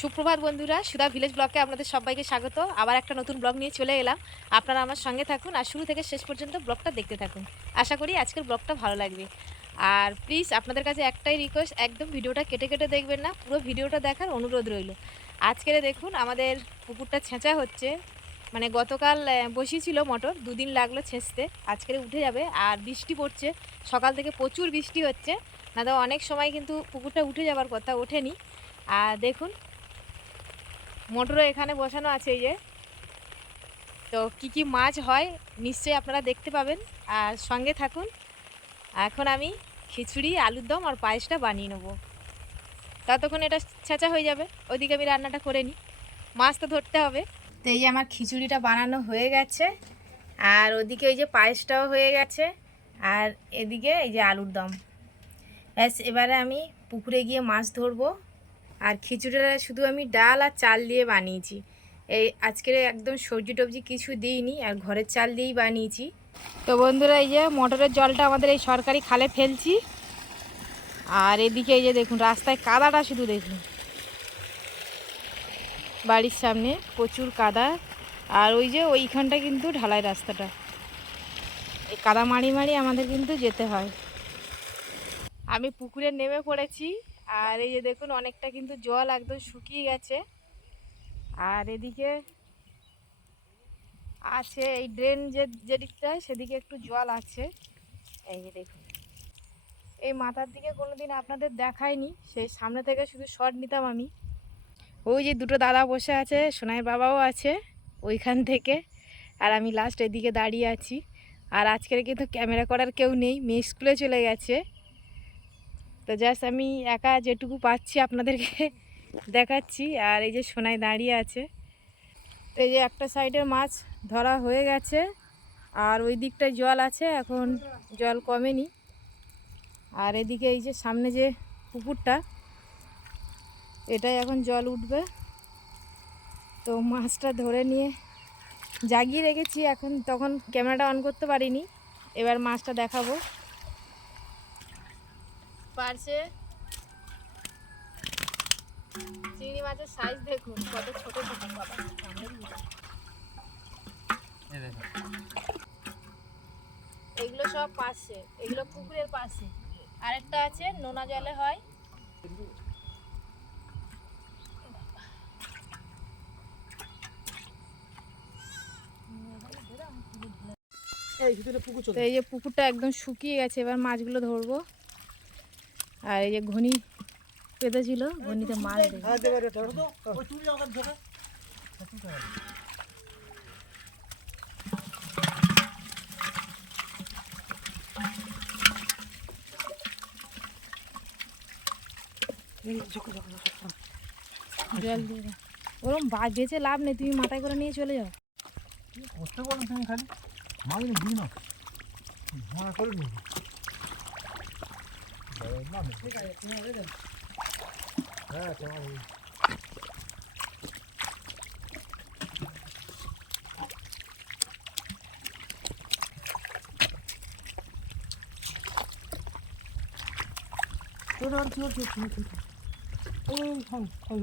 সুপ্রভাত বন্ধুরা, সুধা ভিলেজ ব্লগে আপনাদের সবাইকে স্বাগত। আবার একটা নতুন ব্লগ নিয়ে চলে এলাম। আপনারা আমার সঙ্গে থাকুন আর শুরু থেকে শেষ পর্যন্ত ব্লগটা দেখতে থাকুন। আশা করি আজকের ব্লগটা ভালো লাগবে। আর প্লিজ আপনাদের কাছে একটাই রিকোয়েস্ট একদম ভিডিওটা কেটে কেটে দেখবেন না, পুরো ভিডিওটা দেখার অনুরোধ রইল। আজকের দেখুন, আমাদের পুকুরটা ছেঁচা হচ্ছে। মানে গতকাল বসিয়েছিল মোটর, দুদিন লাগল ছেঁচতে। আজকের উঠে যাবে, আর বৃষ্টি পড়ছে। সকাল থেকে প্রচুর বৃষ্টি হচ্ছে। না তো অনেক সময় কিন্তু পুকুরটা উঠে যাবার কথা ওঠেনি। আর দেখুন মোটরও এখানে বসানো আছে এই যে। তো কি কি মাছ হয় নিশ্চয়ই আপনারা দেখতে পাবেন। আর সঙ্গে থাকুন, এখন আমি খিচুড়ি, আলুর দম আর পায়েসটা বানিয়ে নেব। ততক্ষণ এটা ছেঁচা হয়ে যাবে, ওইদিকে আমি রান্নাটা করে নিই। মাছ তো ধরতে হবে। তো এই যে আমার খিচুড়িটা বানানো হয়ে গেছে, আর ওদিকে ওই যে পায়েসটাও হয়ে গেছে, আর এদিকে এই যে আলুর দম। ব্যাস, এবারে আমি পুকুরে গিয়ে মাছ ধরবো। আর খিচুড়িটা শুধু আমি ডাল আর চাল দিয়ে বানিয়েছি। এই আজকের একদম সবজি টবজি কিছু দিইনি, আর ঘরের চাল দিয়েই বানিয়েছি। তো বন্ধুরা, এই যে মোটরের জলটা আমাদের এই সরকারি খালে ফেলছি। আর এদিকে এই যে দেখুন, রাস্তায় কাদাটা শুধু দেখুন। বাড়ির সামনে প্রচুর কাদা। আর ওই যে ওইখানটা কিন্তু ঢালাই রাস্তাটা। এই কাদা মারি মারি আমাদের কিন্তু যেতে হয়। আমি পুকুরে নেমে পড়েছি। আর এই যে দেখুন, অনেকটা কিন্তু জল একদম শুকিয়ে গেছে। আর এদিকে আছে এই ড্রেন যে যেদিকটায় সেদিকে একটু জল আছে। এই যে দেখুন। এই মাথার দিকে কোনোদিন আপনাদের দেখায়নি সেই সামনে থেকে শুধু শট নিতাম আমি। ওই যে দুটো দাদা বসে আছে, সোনাই বাবাও আছে ওইখান থেকে, আর আমি লাস্ট এদিকে দাঁড়িয়ে আছি। আর আজকের কিন্তু ক্যামেরা করার কেউ নেই, মেয়ে স্কুলে চলে গেছে। তো জাস্ট আমি একা যেটুকু পাচ্ছি আপনাদেরকে দেখাচ্ছি। আর এই যে সোনায় দাঁড়িয়ে আছে। তো এই যে একটা সাইডের মাছ ধরা হয়ে গেছে। আর ওই দিকটায় জল আছে, এখন জল কমেনি। আর এদিকে এই যে সামনে যে পুকুরটা এটাই এখন জল উঠবে। তো মাছটা ধরে নিয়ে জাগিয়ে রেখেছি, এখন তখন ক্যামেরাটা অন করতে পারিনি। এবার মাছটা দেখাবো। পারছে? চিংড়ি মাছের সাইজ দেখুন কত ছোট ছোট বাবা। এগুলো সব পাশে এগুলো পুকুরের পাশে আরেকটা আছে নোনা জলে হয়। এই যে পুকুরটা একদম শুকিয়ে গেছে এবার মাছগুলো ধরবো। আর এই যে ঘনি পেতেছিল, ঘনিতে মাছ জল দিয়ে ওরম বাজ বেঁচে লাভ নেই, তুমি মাথায় করে নিয়ে চলে যাও। করতে বলো তুমি খালি। মাগনি দিই না। মনে করে নি হ্যাঁ তোমার ওই ওই খান ওই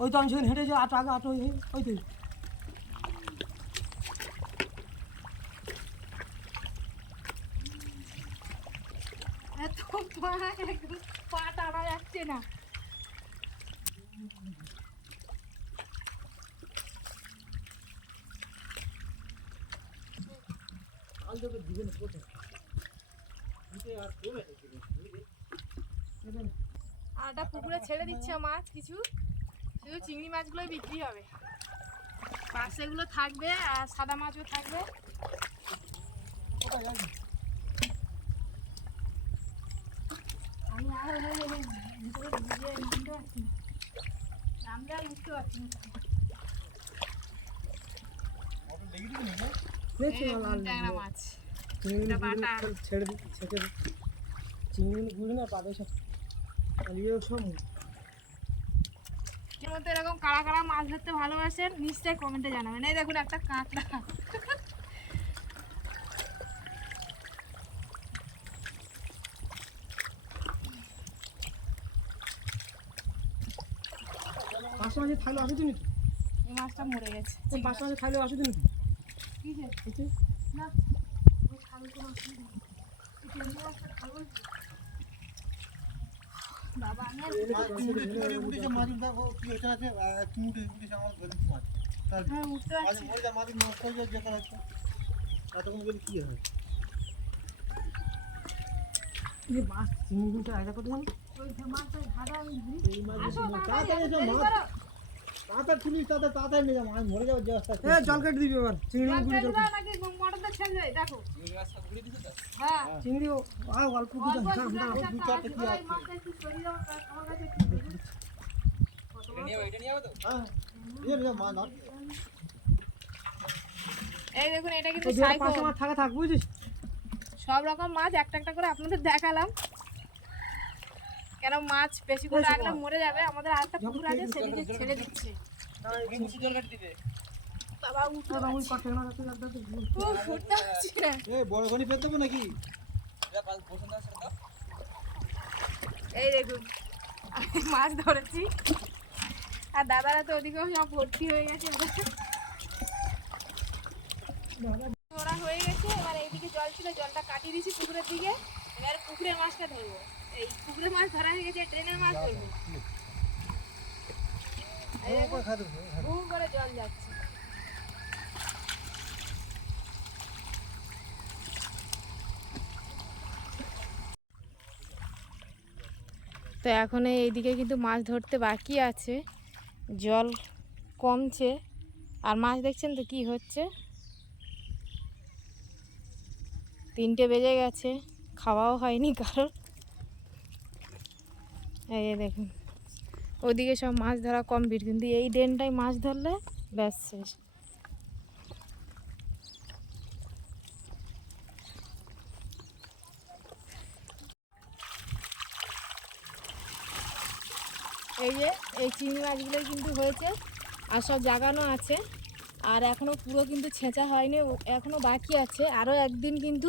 ওই তো আমি সেখানে হেঁটে যাই আটো আগে আটো ওই ওই তো এত পা টানা যাচ্ছে না। একটা পুকুরে ছেড়ে দিচ্ছে মাছ কিছু। শুধু চিংড়ি মাছগুলোই বিক্রি হবে। পাশে এগুলো থাকবে আর সাদা মাছও থাকবে আমি আর ভিতরে ভিজে নামতে পারছি না নামলে আর উঠতে পারছি না দেখছি এই লাল ট্যাংরা মাছ চিংড়ি এটা বাটা। ছেড়ে দিই ছেঁকে দিই চিংড়ি গুলো না পাবে সব পালিয়েও সব এরকম কারা কারা মাছ ধরতে ভালোবাসেন নিশ্চয়ই কমেন্টে জানাবেন। এই দেখুন একটা কাঁকড়া। মাঝে থাকলে অসুবিধা নেই এই মাছটা মরে গেছে। মাঝে থাকলে নেই কি না। ওই খাবে কোনো অসুবিধা নেই। এই চিংড়ি মাছটা খাব না। বাবা আমি হ্যাঁ উঠতে পারছি। মাছ চিংড়িগুলোটা আলাদা করে দিলাম ওই যে মাছটা ঘাটা আমি মাছ আসো মাছ তাড়াতাড়ি, জল কেটে দিবি এবার চিংড়ি অল্প? এই দেখুন এটা কিন্তু থাকা থাক বুঝিস সব রকম মাছ একটা একটা করে আপনাদের দেখালাম কেন মাছ বেশি করে রাখলে মরে যাবে? আমাদের আরেকটা পুকুর আছে সেদিকে ছেড়ে দিচ্ছে। বাবা উঠতে পারছি। না। বড় পেতে দেবো নাকি? এই দেখুন আমি মাছ ধরেছি। আর দাদারা তো ওদিকেও সব ভর্তি হয়ে গেছে ধরা হয়ে গেছে এবার এইদিকে জল ছিল জলটা কাটিয়ে দিয়েছি পুকুরের দিকে। এবার পুকুরের মাছটা ধরবো। এই পুকুরের মাছ ধরা হয়ে গেছে ট্রেনের মাছ ধরবো। এই দেখুন, করে জল যাচ্ছে। তো এখন এইদিকে কিন্তু মাছ ধরতে বাকি আছে। জল কমছে। আর মাছ দেখছেন তো কি হচ্ছে? তিনটে বেজে গেছে। খাওয়াও হয়নি কারোর। এই যে দেখুন। ওদিকে সব মাছ ধরা কমপ্লিট কিন্তু এই ড্রেনটায় মাছ ধরলে ব্যাস শেষ। এই যে, এই চিংড়ি মাছগুলোই কিন্তু হয়েছে, আর সব জাগানো আছে। আর এখনও পুরো কিন্তু ছেঁচা হয়নি এখনও বাকি আছে। আরও একদিন কিন্তু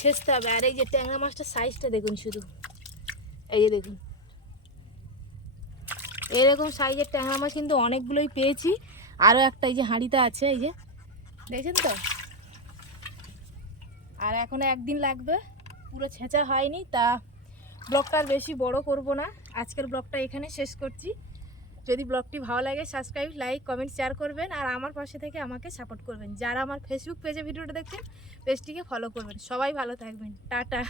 ছেঁচতে হবে। আর এই যে ট্যাংরা মাছটার সাইজটা দেখুন শুধু। এই যে দেখুন। এরকম সাইজের ট্যাংরা মাছ কিন্তু অনেকগুলোই পেয়েছি। আরও একটা এই যে হাঁড়িতে আছে, এই যে। দেখছেন তো? আর এখনও একদিন লাগবে। পুরো ছেঁচা হয়নি, তা ব্লগটা আর বেশি বড় করব না। আজকের ব্লগটা এখানে শেষ করছি। যদি ব্লগটি ভালো লাগে সাবস্ক্রাইব লাইক কমেন্ট শেয়ার করবেন আর আমার পাশে থেকে আমাকে সাপোর্ট করবেন। যারা আমার ফেসবুক পেজে ভিডিওটা দেখছেন পেজটিকে ফলো করবেন। সবাই ভালো থাকবেন। টাটা।